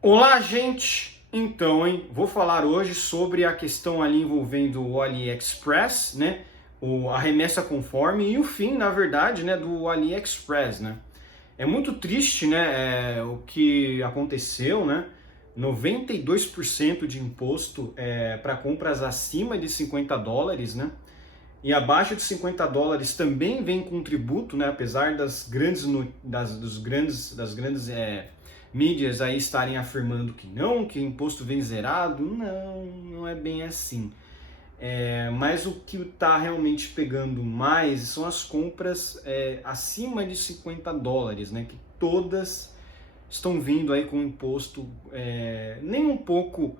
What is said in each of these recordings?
Olá, gente! Então, vou falar hoje sobre a questão ali envolvendo o AliExpress, né? A remessa conforme e o fim, na verdade, né, do AliExpress, né? É muito triste, né, o que aconteceu, né? 92% de imposto para compras acima de US$ 50, né? E abaixo de US$ 50 também vem com tributo, né? Apesar das grandes mídias aí estarem afirmando que não, que o imposto vem zerado. Não, não é bem assim. Mas o que está realmente pegando mais são as compras acima de US$ 50, né? Que todas estão vindo aí com um imposto nem um pouco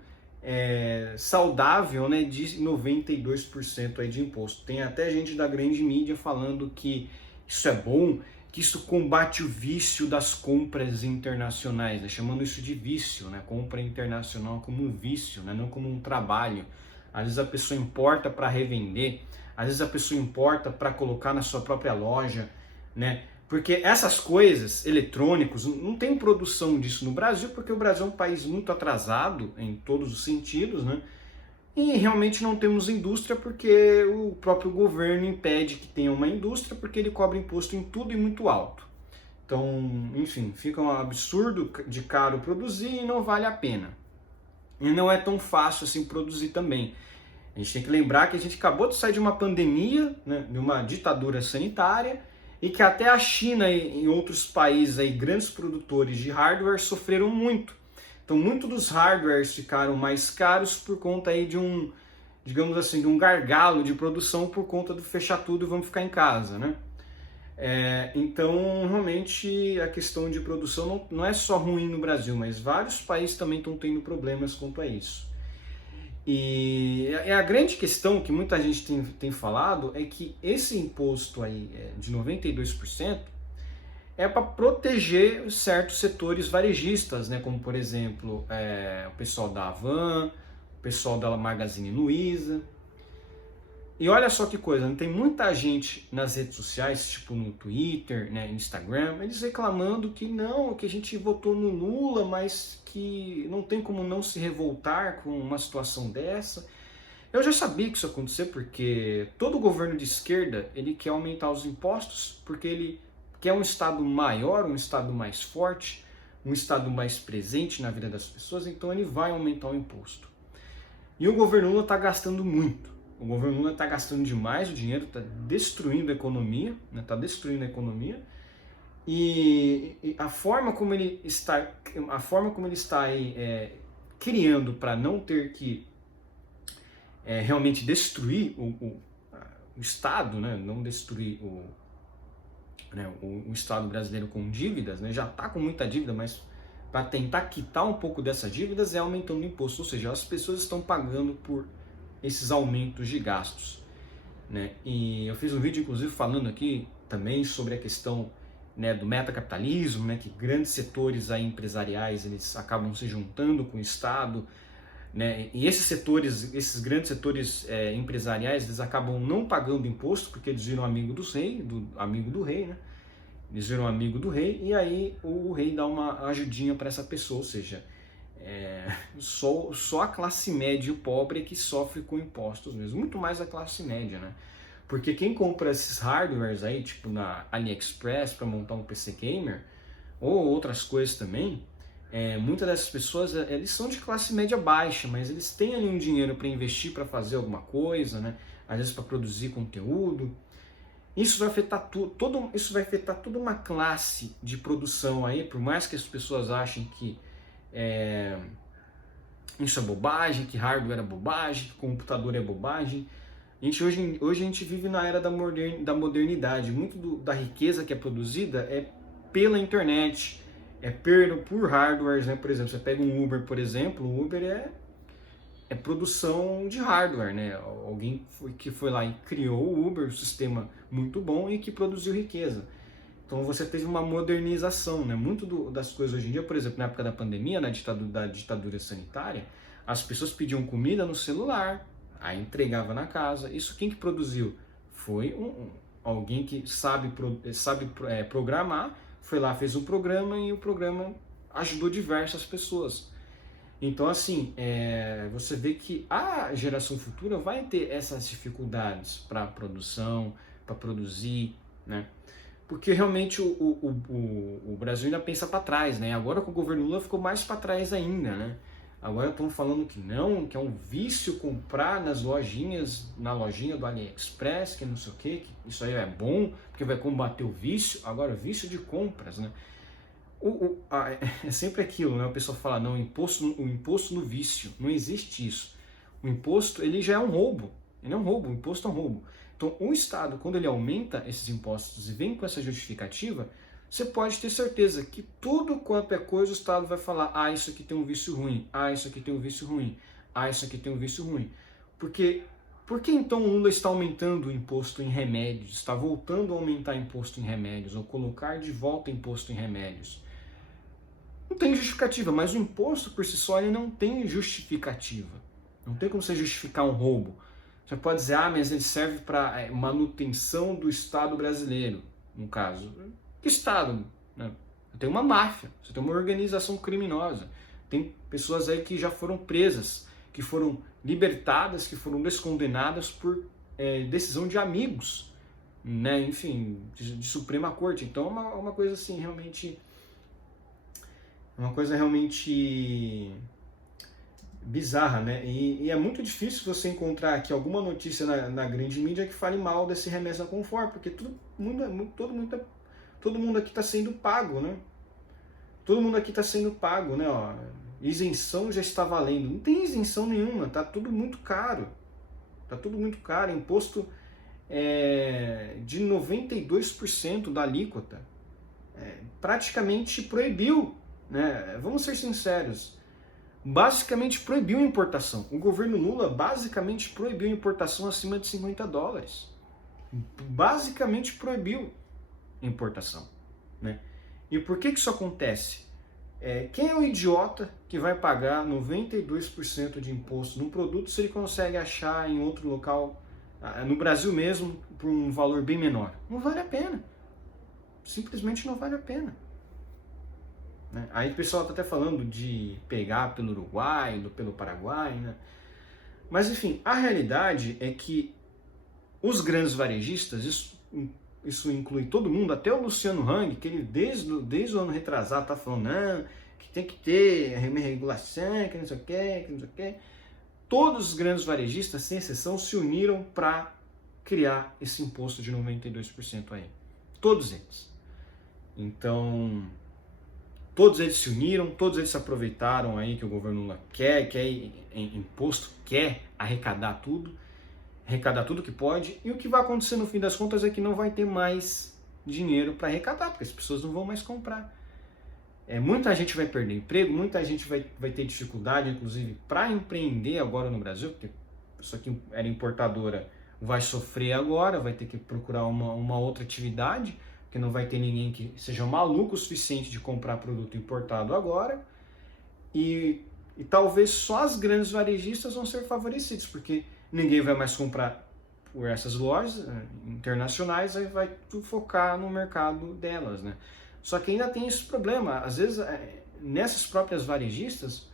saudável, né, de 92% aí de imposto. Tem até gente da grande mídia falando que isso é bom, que isso combate o vício das compras internacionais, né, chamando isso de vício, né, compra internacional como um vício, né, não como um trabalho. Às vezes a pessoa importa para revender, às vezes a pessoa importa para colocar na sua própria loja, né? Porque essas coisas, eletrônicos, não tem produção disso no Brasil, porque o Brasil é um país muito atrasado em todos os sentidos, né? E realmente não temos indústria porque o próprio governo impede que tenha uma indústria porque ele cobra imposto em tudo e muito alto. Então, enfim, fica um absurdo de caro produzir e não vale a pena. E não é tão fácil assim produzir também. A gente tem que lembrar que a gente acabou de sair de uma pandemia, né, de uma ditadura sanitária, e que até a China e em outros países aí, grandes produtores de hardware sofreram muito. Então, muitos dos hardwares ficaram mais caros por conta aí de um, digamos assim, de um gargalo de produção por conta do fechar tudo e vamos ficar em casa, né? Então, realmente, a questão de produção não é só ruim no Brasil, mas vários países também estão tendo problemas quanto a isso. E a grande questão que muita gente tem falado é que esse imposto aí de 92% é para proteger certos setores varejistas, né? Como por exemplo o pessoal da Havan, o pessoal da Magazine Luiza. E olha só que coisa, né? Tem muita gente nas redes sociais, tipo no Twitter, né, Instagram, eles reclamando que não, que a gente votou no Lula, mas que não tem como não se revoltar com uma situação dessa. Eu já sabia que isso ia acontecer porque todo governo de esquerda ele quer aumentar os impostos porque ele quer um Estado maior, um Estado mais forte, um Estado mais presente na vida das pessoas, então ele vai aumentar o imposto. E o governo Lula está gastando muito. O governo Lula está gastando demais o dinheiro, está destruindo a economia, né? Está destruindo a economia. E a forma como ele está aí, criando para não ter que realmente destruir o Estado, né? Não destruir o Estado brasileiro com dívidas, né? Já está com muita dívida, mas para tentar quitar um pouco dessas dívidas é aumentando o imposto, ou seja, as pessoas estão pagando por esses aumentos de gastos, né? E eu fiz um vídeo inclusive falando aqui também sobre a questão, né, do metacapitalismo, né, que grandes setores aí empresariais eles acabam se juntando com o Estado, né? E esses grandes setores empresariais, eles acabam não pagando imposto porque eles viram amigo do rei, né? Eles viram amigo do rei e aí o rei dá uma ajudinha para essa pessoa, ou seja, só a classe média e o pobre é que sofre com impostos mesmo, muito mais a classe média, né? Porque quem compra esses hardwares aí, tipo na AliExpress para montar um PC gamer ou outras coisas também, muitas dessas pessoas eles são de classe média baixa, mas eles têm ali um dinheiro para investir para fazer alguma coisa, né? Às vezes para produzir conteúdo. Isso vai afetar isso vai afetar toda uma classe de produção aí, por mais que as pessoas achem que isso é bobagem, que hardware é bobagem, que computador é bobagem. Hoje a gente vive na era da modernidade. Da riqueza que é produzida é pela internet, por hardwares, né? Por exemplo, você pega um Uber, por exemplo, o Uber é produção de hardware, né? Alguém que foi lá e criou o Uber, um sistema muito bom e que produziu riqueza. Então você teve uma modernização, né? Das coisas hoje em dia, por exemplo, na época da pandemia, da ditadura sanitária, as pessoas pediam comida no celular, aí entregava na casa. Isso quem que produziu? Foi alguém que sabe programar, foi lá, fez um programa e o programa ajudou diversas pessoas. Então, assim, você vê que a geração futura vai ter essas dificuldades para produção, para produzir, né? Porque realmente o Brasil ainda pensa para trás, né? Agora com o governo Lula ficou mais para trás ainda, né? Agora estão falando que não, que é um vício comprar nas lojinhas, na lojinha do AliExpress, que não sei o quê, que isso aí é bom, porque vai combater o vício. Agora, vício de compras, né? É sempre aquilo, né? O pessoal fala, não, o imposto no vício, não existe isso. O imposto, ele já é um roubo, ele é um roubo, o imposto é um roubo. Então, o Estado, quando ele aumenta esses impostos e vem com essa justificativa, você pode ter certeza que tudo quanto é coisa, o Estado vai falar, ah, isso aqui tem um vício ruim, ah, isso aqui tem um vício ruim, ah, isso aqui tem um vício ruim. Por que então o Lula está aumentando o imposto em remédios, está voltando a aumentar imposto em remédios, ou colocar de volta imposto em remédios? Não tem justificativa, mas o imposto por si só ele não tem justificativa. Não tem como você justificar um roubo. Você pode dizer, ah, mas ele serve para manutenção do Estado brasileiro, no caso. Que Estado? Né? Tem uma máfia, você tem uma organização criminosa. Tem pessoas aí que já foram presas, que foram libertadas, que foram descondenadas por decisão de amigos, né? Enfim, de Suprema Corte. Então é uma coisa assim, realmente... Uma coisa realmente bizarra, né? E é muito difícil você encontrar aqui alguma notícia na grande mídia que fale mal desse Remessa Confort, porque todo mundo aqui está sendo pago, né? Todo mundo aqui está sendo pago, né? Ó, isenção já está valendo. Não tem isenção nenhuma, tá tudo muito caro. Tá tudo muito caro. Imposto de 92% da alíquota. Praticamente proibiu, né? Vamos ser sinceros, basicamente proibiu a importação. O governo Lula basicamente proibiu a importação acima de $50. Basicamente proibiu a importação, né? E por que isso acontece? Quem é o idiota que vai pagar 92% de imposto num produto se ele consegue achar em outro local, no Brasil mesmo, por um valor bem menor? Não vale a pena. Simplesmente não vale a pena. Aí o pessoal está até falando de pegar pelo Uruguai, pelo Paraguai, né? Mas enfim, a realidade é que os grandes varejistas, isso inclui todo mundo, até o Luciano Hang, que ele desde o ano retrasado está falando, não, que tem que ter regulação, que não sei o que, que não sei o que. Todos os grandes varejistas, sem exceção, se uniram para criar esse imposto de 92% aí. Todos eles. Então... todos eles se uniram, todos eles se aproveitaram aí que o governo Lula quer imposto, quer arrecadar tudo que pode, e o que vai acontecer no fim das contas é que não vai ter mais dinheiro para arrecadar, porque as pessoas não vão mais comprar. Muita gente vai perder emprego, muita gente vai ter dificuldade, inclusive, para empreender agora no Brasil, porque a pessoa que era importadora vai sofrer agora, vai ter que procurar uma outra atividade, porque não vai ter ninguém que seja maluco o suficiente de comprar produto importado agora, e talvez só as grandes varejistas vão ser favorecidos, porque ninguém vai mais comprar por essas lojas internacionais, aí vai tudo focar no mercado delas, né? Só que ainda tem esse problema, às vezes nessas próprias varejistas,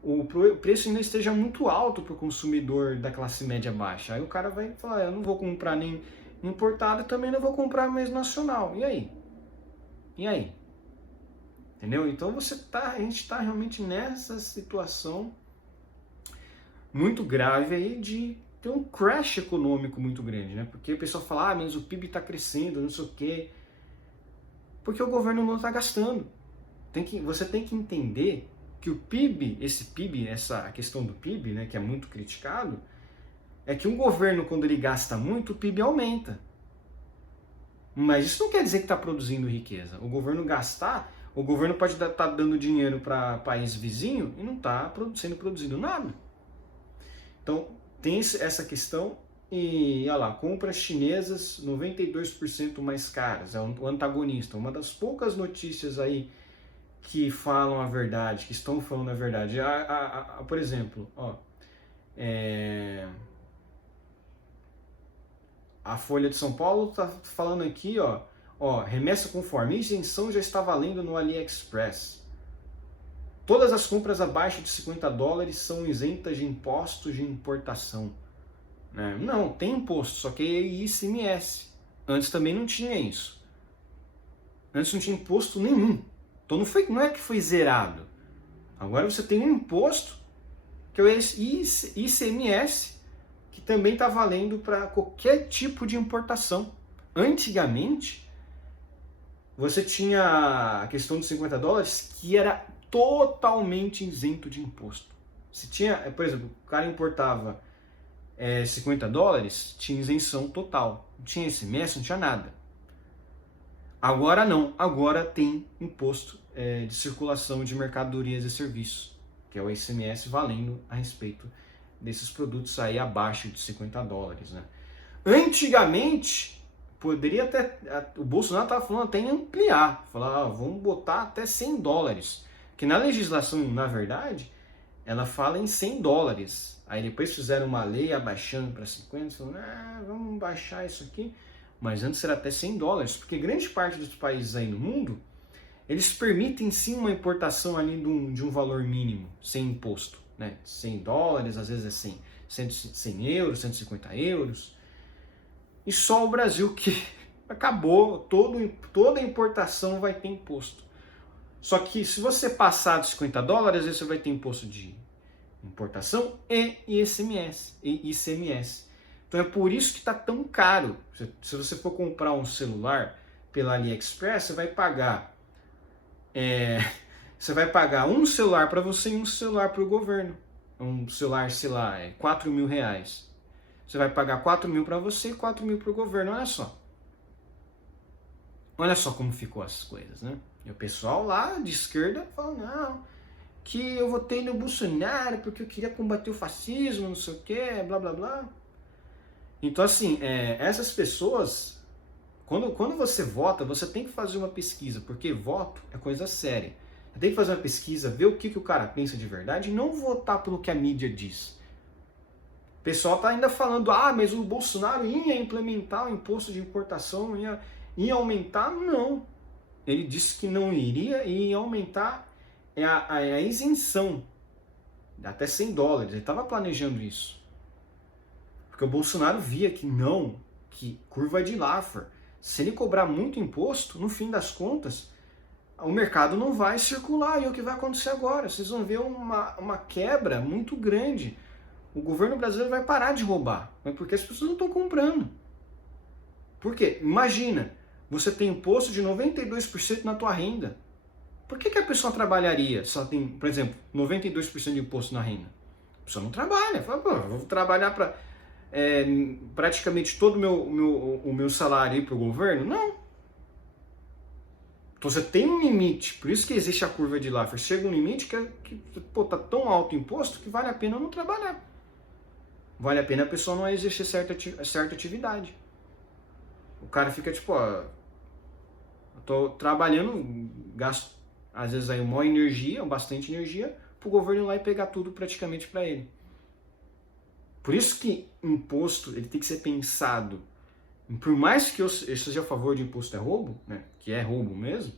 o preço ainda esteja muito alto para o consumidor da classe média baixa, aí o cara vai falar, eu não vou comprar nem importado, também não vou comprar mais nacional. E aí? E aí? Entendeu? Então a gente está realmente nessa situação muito grave aí de ter um crash econômico muito grande, né? Porque o pessoal fala, mas o PIB está crescendo, não sei o quê. Porque o governo não está gastando. Você tem que entender que o PIB, essa questão do PIB, né, que é muito criticado, é que um governo, quando ele gasta muito, o PIB aumenta. Mas isso não quer dizer que está produzindo riqueza. O governo pode estar dando dinheiro para país vizinho e não está sendo produzido nada. Então, tem essa questão e, olha lá, compras chinesas 92% mais caras, é o antagonista. Uma das poucas notícias aí que falam a verdade, que estão falando a verdade. Por exemplo, a Folha de São Paulo está falando aqui, remessa conforme, isenção já está valendo no AliExpress. todas as compras abaixo de $50 são isentas de impostos de importação. Não, tem imposto, só que é ICMS. Antes também não tinha isso. Antes não tinha imposto nenhum. Então não é que foi zerado. Agora você tem um imposto, que é o ICMS, que também está valendo para qualquer tipo de importação. Antigamente, você tinha a questão dos $50 que era totalmente isento de imposto. Se tinha, por exemplo, o cara importava $50, tinha isenção total. Não tinha ICMS, não tinha nada. Agora não, agora tem imposto de circulação de mercadorias e serviços, que é o ICMS valendo a respeito desses produtos aí abaixo de $50, né? Antigamente, poderia até, o Bolsonaro estava falando até em ampliar, falar, vamos botar até $100, que na legislação, na verdade, ela fala em $100. Aí depois fizeram uma lei abaixando para 50, falando, vamos baixar isso aqui. Mas antes era até $100, porque grande parte dos países aí no mundo, eles permitem sim uma importação ali de um valor mínimo, sem imposto, né? $100, às vezes é 100 euros, 150 euros. E só o Brasil que acabou, toda importação vai ter imposto. Só que se você passar dos $50, às vezes você vai ter imposto de importação e ICMS. Então é por isso que está tão caro. Se você for comprar um celular pela AliExpress, você vai pagar um celular para você e um celular para o governo. Um celular, sei lá, R$4.000. Você vai pagar 4 mil para você e 4 mil para o governo. Olha só. Olha só como ficou as coisas, né? E o pessoal lá de esquerda fala, não, que eu votei no Bolsonaro porque eu queria combater o fascismo, não sei o que, blá blá blá. Então assim, essas pessoas, quando você vota, você tem que fazer uma pesquisa, porque voto é coisa séria. Você tem que fazer uma pesquisa, ver o que o cara pensa de verdade e não votar pelo que a mídia diz. O pessoal tá ainda falando, mas o Bolsonaro ia implementar o imposto de importação, ia aumentar. Não. Ele disse que não iria e ia aumentar a isenção, até $100. Ele estava planejando isso. Porque o Bolsonaro via que curva de Laffer. Se ele cobrar muito imposto, no fim das contas, o mercado não vai circular. E o que vai acontecer agora? Vocês vão ver uma quebra muito grande. O governo brasileiro vai parar de roubar, mas porque as pessoas não estão comprando. Por quê? Imagina, você tem imposto de 92% na tua renda. Por que a pessoa trabalharia se ela tem, por exemplo, 92% de imposto na renda? A pessoa não trabalha. Fala, eu vou trabalhar para praticamente todo o meu salário para o governo? Não. Então você tem um limite, por isso que existe a curva de Laffer. Chega um limite que tá tão alto o imposto que vale a pena não trabalhar. Vale a pena a pessoa não exercer certa atividade. O cara fica tipo, eu tô trabalhando, gasto às vezes aí uma energia, bastante energia, pro governo ir lá e pegar tudo praticamente para ele. Por isso que imposto ele tem que ser pensado. Por mais que eu seja a favor de imposto é roubo, né, que é roubo mesmo,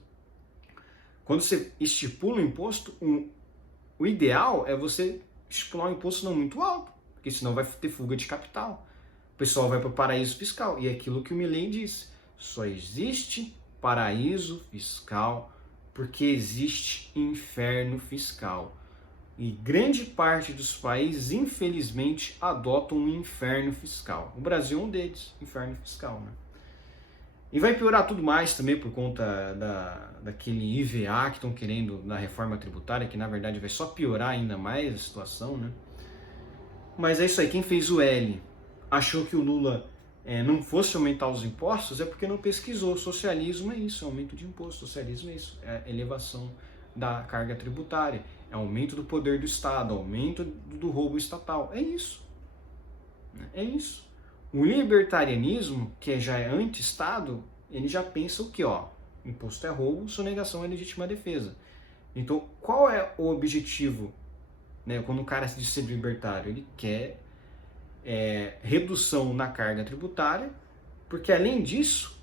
quando você estipula o imposto, o ideal é você estipular um imposto não muito alto, porque senão vai ter fuga de capital. O pessoal vai para o paraíso fiscal. E é aquilo que o Milei disse, só existe paraíso fiscal porque existe inferno fiscal. E grande parte dos países, infelizmente, adotam um inferno fiscal. O Brasil é um deles, inferno fiscal, né? E vai piorar tudo mais também por conta daquele IVA que estão querendo na reforma tributária, que na verdade vai só piorar ainda mais a situação, né? Mas é isso aí, quem fez o L achou que o Lula não fosse aumentar os impostos, é porque não pesquisou. Socialismo é isso, é aumento de imposto. Socialismo é isso, é elevação da carga tributária, é aumento do poder do Estado, aumento do roubo estatal. É isso. É isso. O libertarianismo, que já é anti-Estado, ele já pensa o quê? Imposto é roubo, sonegação é legítima defesa. Então, qual é o objetivo, né, quando o cara se diz ser libertário? Ele quer redução na carga tributária, porque além disso,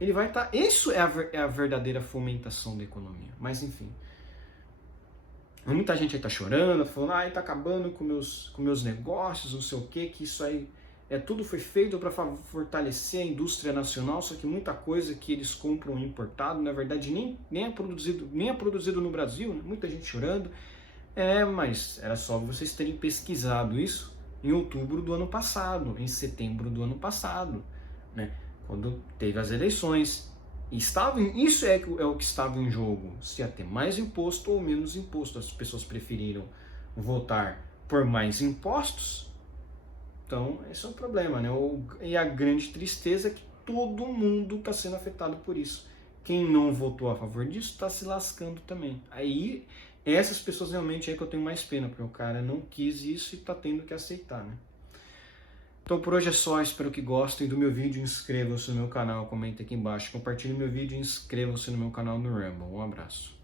ele vai estar... Isso é a verdadeira fomentação da economia. Mas enfim. Muita gente aí tá chorando, tá falando, tá acabando com meus negócios, não sei o que isso aí tudo foi feito para fortalecer a indústria nacional, só que muita coisa que eles compram importado, na verdade nem é produzido no Brasil, né? Muita gente chorando. Mas era só vocês terem pesquisado isso em outubro do ano passado, em setembro do ano passado, né? Quando teve as eleições. Isso é o que estava em jogo, se ia ter mais imposto ou menos imposto. As pessoas preferiram votar por mais impostos. Então, esse é o problema, né? E a grande tristeza é que todo mundo está sendo afetado por isso. Quem não votou a favor disso está se lascando também. Aí, essas pessoas realmente é que eu tenho mais pena, porque o cara não quis isso e está tendo que aceitar, né? Então por hoje é só, espero que gostem do meu vídeo, inscrevam-se no meu canal, comentem aqui embaixo, compartilhem meu vídeo e inscrevam-se no meu canal no Rumble. Um abraço.